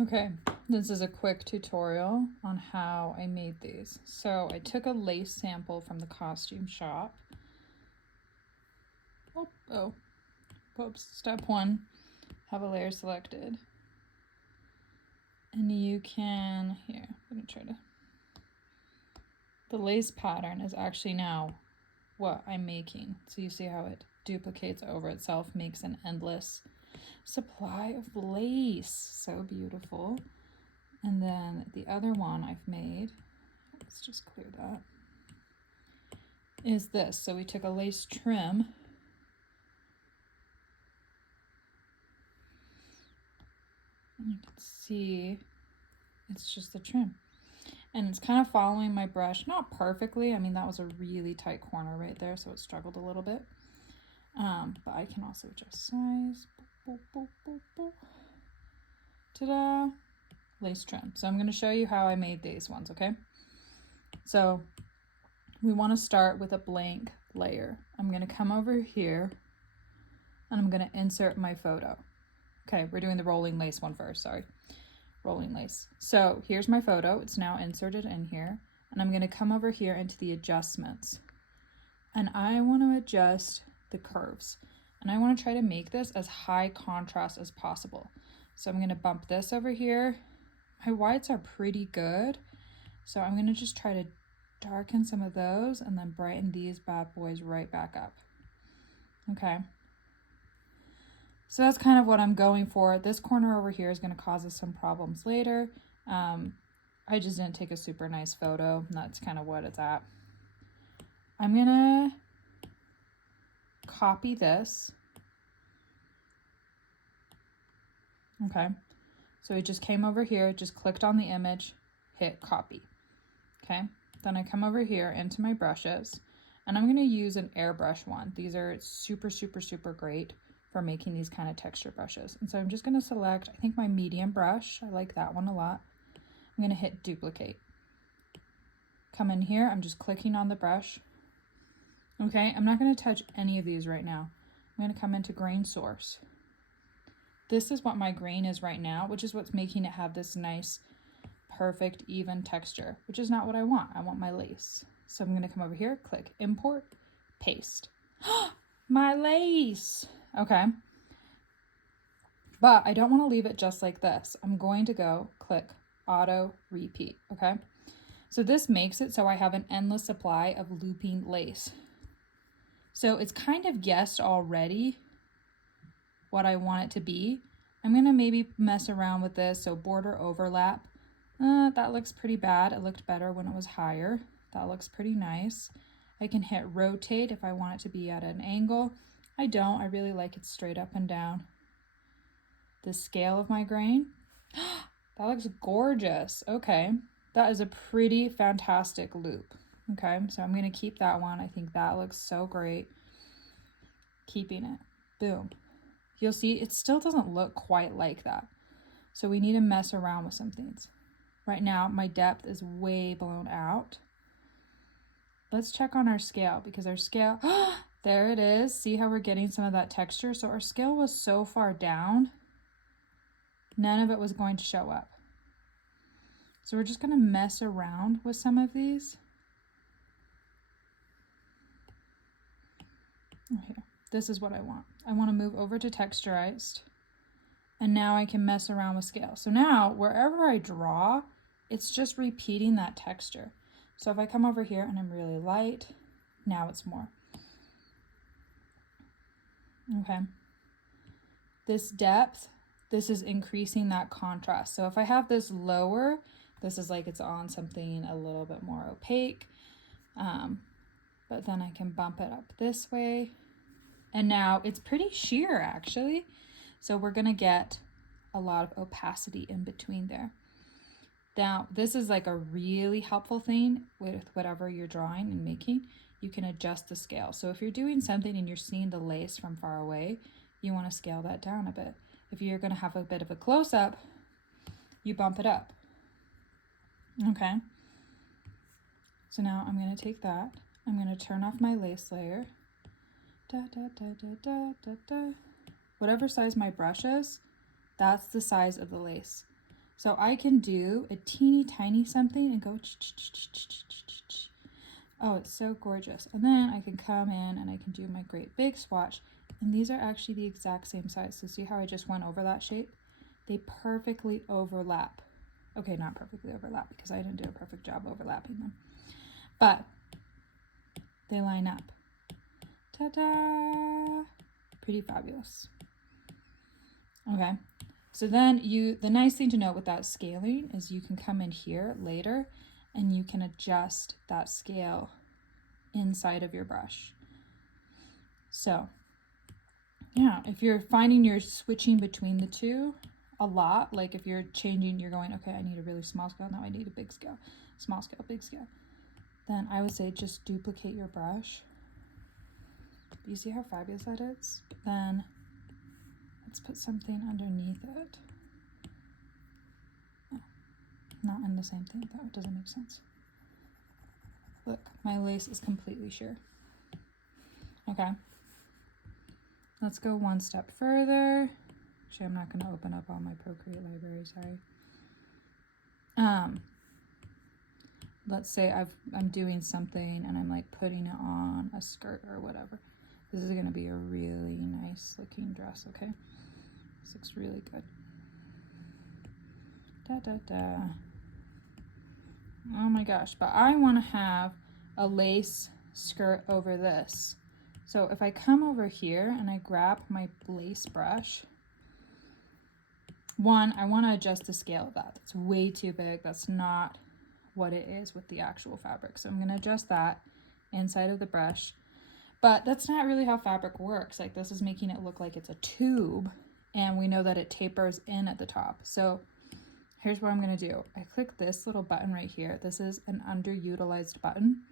Okay, this is a quick tutorial on how I made these. So I took a lace sample from the costume shop. Whoops. Step 1, have a layer selected. And you can, here, I'm gonna try to, the lace pattern is actually now what I'm making. So you see how it duplicates over itself, makes an endless supply of lace. So beautiful. And then the other one I've made, let's just clear that, is this. So we took a lace trim and you can see it's just the trim. And it's kind of following my brush, not perfectly. I mean, that was a really tight corner right there, so it struggled a little bit. But I can also adjust size. Ta-da! Lace trim. So I'm going to show you how I made these ones, okay? So we want to start with a blank layer. I'm going to come over here and I'm going to insert my photo. Okay, we're doing the rolling lace one first, sorry. Rolling lace. So here's my photo. It's now inserted in here. And I'm going to come over here into the adjustments. And I want to adjust the curves. And I want to try to make this as high contrast as possible. So I'm going to bump this over here. My whites are pretty good. So I'm going to just try to darken some of those and then brighten these bad boys right back up. Okay. So that's kind of what I'm going for. This corner over here is going to cause us some problems later. I just didn't take a super nice photo. And that's kind of what it's at. I'm going to copy this. Okay. So we just came over here, just clicked on the image, hit copy. Okay. Then I come over here into my brushes and I'm going to use an airbrush one. These are super, super, super great for making these kind of texture brushes. And so I'm just going to select, I think, my medium brush. I like that one a lot. I'm going to hit duplicate. Come in here. I'm just clicking on the brush. Okay. I'm not going to touch any of these right now. I'm going to come into grain source. This is what my grain is right now, which is what's making it have this nice, perfect, even texture, which is not what I want. I want my lace. So I'm going to come over here, click import, paste. My lace. Okay. But I don't want to leave it just like this. I'm going to go click auto repeat. Okay. So this makes it so I have an endless supply of looping lace. So it's kind of guessed already what I want it to be. I'm going to maybe mess around with this. So border overlap. That looks pretty bad. It looked better when it was higher. That looks pretty nice. I can hit rotate if I want it to be at an angle. I don't. I really like it straight up and down. The scale of my grain. That looks gorgeous. Okay. That is a pretty fantastic loop. Okay. So I'm going to keep that one. I think that looks so great. Keeping it. Boom. You'll see it still doesn't look quite like that. So we need to mess around with some things. Right now, my depth is way blown out. Let's check on our scale because our scale, there it is. See how we're getting some of that texture? So our scale was so far down, none of it was going to show up. So we're just going to mess around with some of these. Okay, this is what I want. I want to move over to texturized. And now I can mess around with scale. So now wherever I draw, it's just repeating that texture. So if I come over here and I'm really light, now it's more. Okay. This depth, this is increasing that contrast. So if I have this lower, this is like it's on something a little bit more opaque. But then I can bump it up this way. And now it's pretty sheer actually. So we're going to get a lot of opacity in between there. Now, this is like a really helpful thing with whatever you're drawing and making. You can adjust the scale. So if you're doing something and you're seeing the lace from far away, you want to scale that down a bit. If you're going to have a bit of a close-up, you bump it up. Okay. So now I'm going to take that. I'm going to turn off my lace layer. Da, da, da, da, da, da, da. Whatever size my brush is, that's the size of the lace. So I can do a teeny tiny something and go, oh, it's so gorgeous. And then I can come in and I can do my great big swatch. And these are actually the exact same size. So see how I just went over that shape? They perfectly overlap. Okay, not perfectly overlap because I didn't do a perfect job overlapping them. But they line up. Ta-da! Pretty fabulous. Okay, so then the nice thing to note with that scaling is you can come in here later and you can adjust that scale inside of your brush. So yeah, if you're finding you're switching between the two a lot, like if you're changing, you're going, okay, I need a really small scale, now I need a big scale, small scale, big scale, then I would say just duplicate your brush. Do you see how fabulous that is? Then let's put something underneath it. Oh, not in the same thing, that doesn't make sense. Look, my lace is completely sheer. Okay. Let's go one step further. Actually, I'm not going to open up all my Procreate library, sorry. Let's say I'm doing something and I'm like putting it on a skirt or whatever. This is going to be a really nice looking dress, okay? This looks really good. Da da da. Oh my gosh, but I want to have a lace skirt over this. So if I come over here and I grab my lace brush, one, I want to adjust the scale of that. That's way too big. That's not what it is with the actual fabric. So I'm going to adjust that inside of the brush. But that's not really how fabric works. Like this is making it look like it's a tube, and we know that it tapers in at the top. So here's what I'm going to do. I click this little button right here. This is an underutilized button.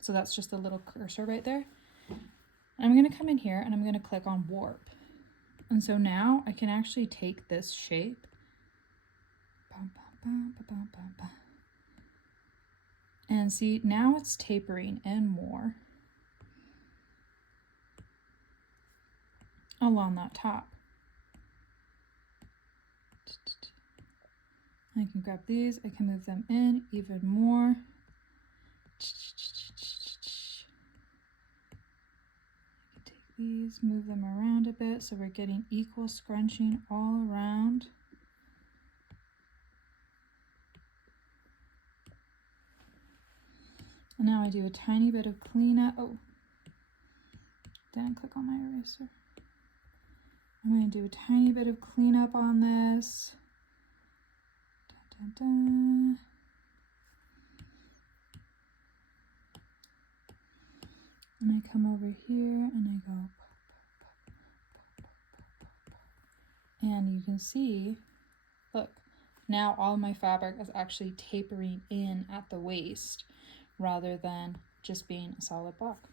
So that's just a little cursor right there. I'm going to come in here and I'm going to click on warp. And so now I can actually take this shape and see now it's tapering in more along that top. I can grab these, I can move them in even more. These, move them around a bit so we're getting equal scrunching all around. And now I do a tiny bit of cleanup. Oh, didn't click on my eraser. I'm going to do a tiny bit of cleanup on this. Dun, dun, dun. And I come over here and I go, and you can see, look, now all my fabric is actually tapering in at the waist rather than just being a solid block.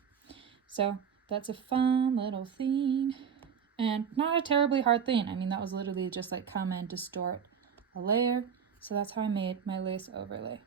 So that's a fun little thing and not a terribly hard thing. I mean, that was literally just like come and distort a layer. So that's how I made my lace overlay.